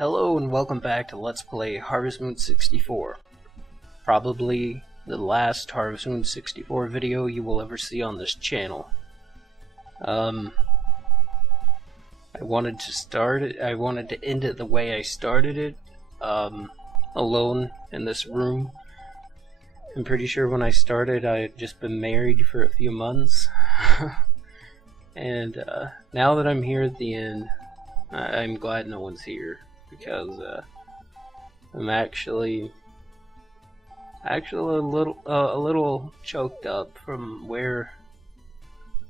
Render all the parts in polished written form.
Hello and welcome back to Let's Play Harvest Moon 64. Probably the last Harvest Moon 64 video you will ever see on this channel. I wanted to end it the way I started it, alone in this room. I'm pretty sure when I started I had just been married for a few months. And now that I'm here at the end, I'm glad no one's here, because I'm actually a little choked up from where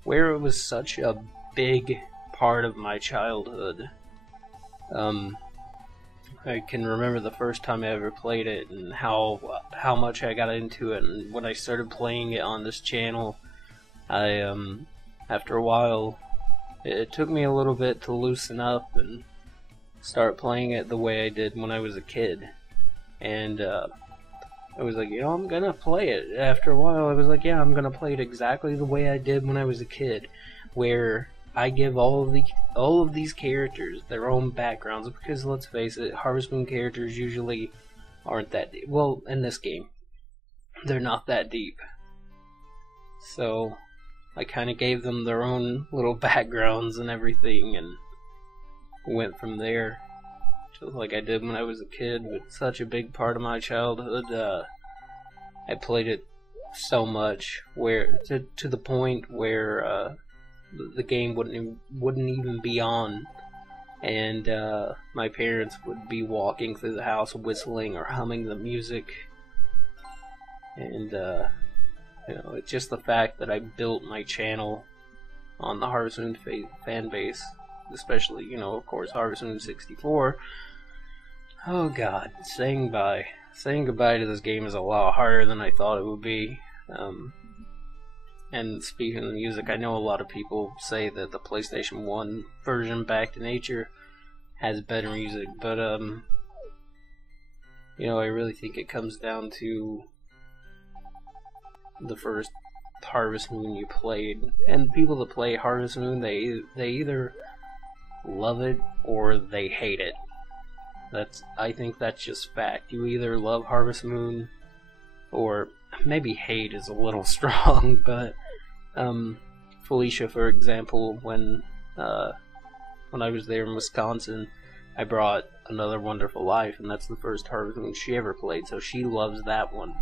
it was such a big part of my childhood. I can remember the first time I ever played it and how much I got into it, and when I started playing it on this channel, after a while, it took me a little bit to loosen up and start playing it the way I did when I was a kid. And I was like, I'm gonna play it. After a while, I was like, I'm gonna play it exactly the way I did when I was a kid, where I give all of these characters their own backgrounds, because let's face it, Harvest Moon characters usually aren't that deep. Well, in this game, they're not that deep. So I kind of gave them their own little backgrounds and everything, and went from there, just like I did when I was a kid. It's such a big part of my childhood. I played it so much, where to the point where the game wouldn't even be on, and my parents would be walking through the house whistling or humming the music, and it's just the fact that I built my channel on the Harvest Moon fan base, especially, of course, Harvest Moon 64. Oh god, saying goodbye to this game is a lot harder than I thought it would be. And speaking of music, I know a lot of people say that the PlayStation 1 version, Back to Nature, has better music, but I really think it comes down to the first Harvest Moon you played. And people that play Harvest Moon, they either love it or they hate it. I think that's just fact. You either love Harvest Moon, or maybe hate is a little strong, but Felicia, for example, when I was there in Wisconsin, I brought Another Wonderful Life, and that's the first Harvest Moon she ever played, so she loves that one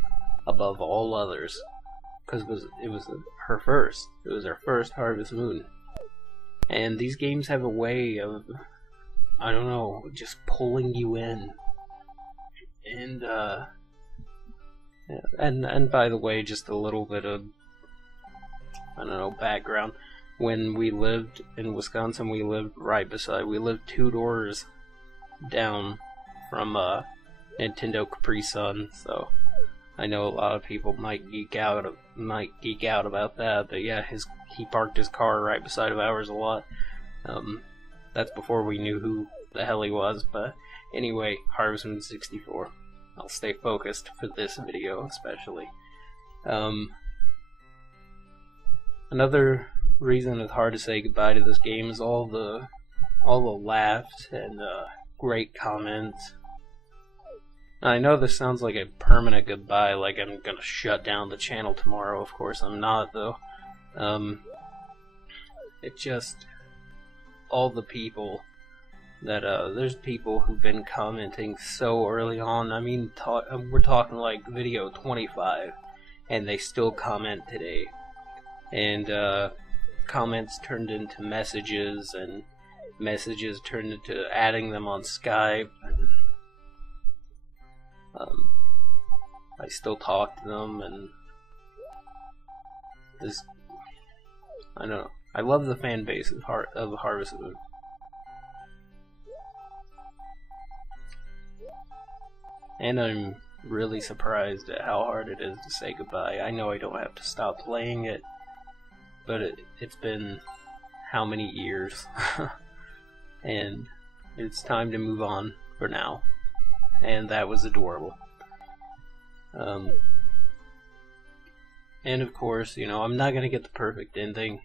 above all others, because it was her first. It was her first Harvest Moon. And these games have a way of, I don't know, just pulling you in. And by the way, just a little bit of, background. When we lived in Wisconsin, we lived 2 doors down from Nintendo Capri Sun, so I know a lot of people might geek out about that, but yeah, he parked his car right beside of ours a lot. That's before we knew who the hell he was, but anyway, Harvest Moon 64. I'll stay focused for this video, especially. Another reason it's hard to say goodbye to this game is all the laughs and great comments. I know this sounds like a permanent goodbye, like I'm gonna shut down the channel tomorrow. Of course I'm not, though. It just, all the people that, there's people who've been commenting so early on. I mean, we're talking like video 25, and they still comment today. And comments turned into messages, and messages turned into adding them on Skype. And, I still talk to them, and I don't know. I love the fan base of Harvest Moon. And I'm really surprised at how hard it is to say goodbye. I know I don't have to stop playing it, but it's been how many years? And it's time to move on for now. And that was adorable. And of course, I'm not gonna get the perfect ending.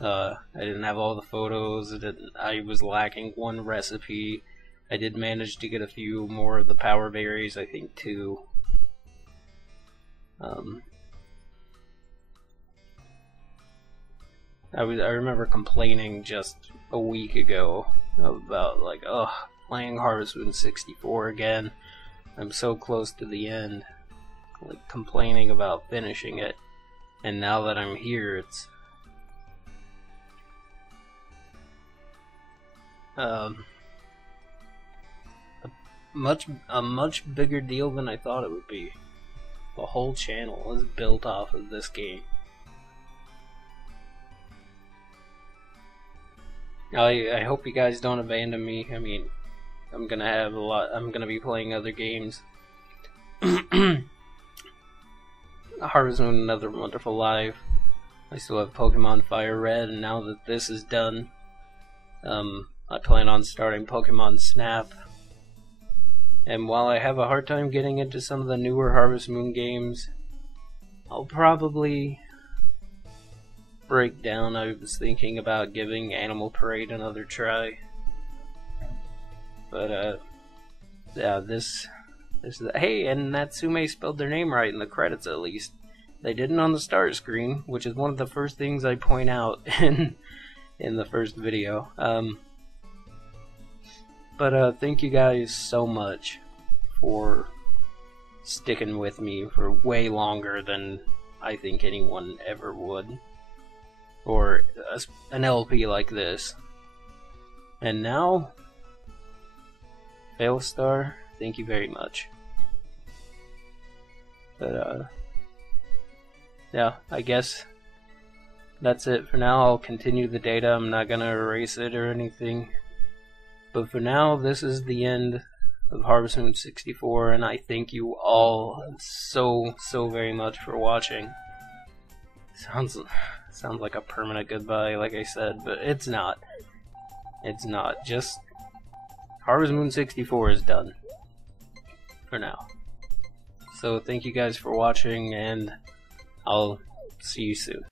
I didn't have all the photos. I was lacking one recipe. I did manage to get a few more of the power berries, I think 2. I remember complaining just a week ago about like, oh, playing Harvest Moon 64 again. I'm so close to the end, like complaining about finishing it, and now that I'm here, it's a much bigger deal than I thought it would be. The whole channel is built off of this game. I hope you guys don't abandon me. I mean, I'm gonna be playing other games. Harvest Moon, Another Wonderful Life. I still have Pokemon Fire Red, and now that this is done, I plan on starting Pokemon Snap. And while I have a hard time getting into some of the newer Harvest Moon games, I'll probably break down. I was thinking about giving Animal Parade another try. But, yeah, this hey, and Natsume spelled their name right in the credits at least. They didn't on the start screen, which is one of the first things I point out in the first video. But thank you guys so much for sticking with me for way longer than I think anyone ever would. Or an LP like this. And now, Failstar, thank you very much. But, yeah, I guess that's it for now. I'll continue the data. I'm not gonna erase it or anything. But for now, this is the end of Harvest Moon 64, and I thank you all so very much for watching. Sounds like a permanent goodbye, like I said, but it's not. It's not. Just Harvest Moon 64 is done for now. So thank you guys for watching, and I'll see you soon.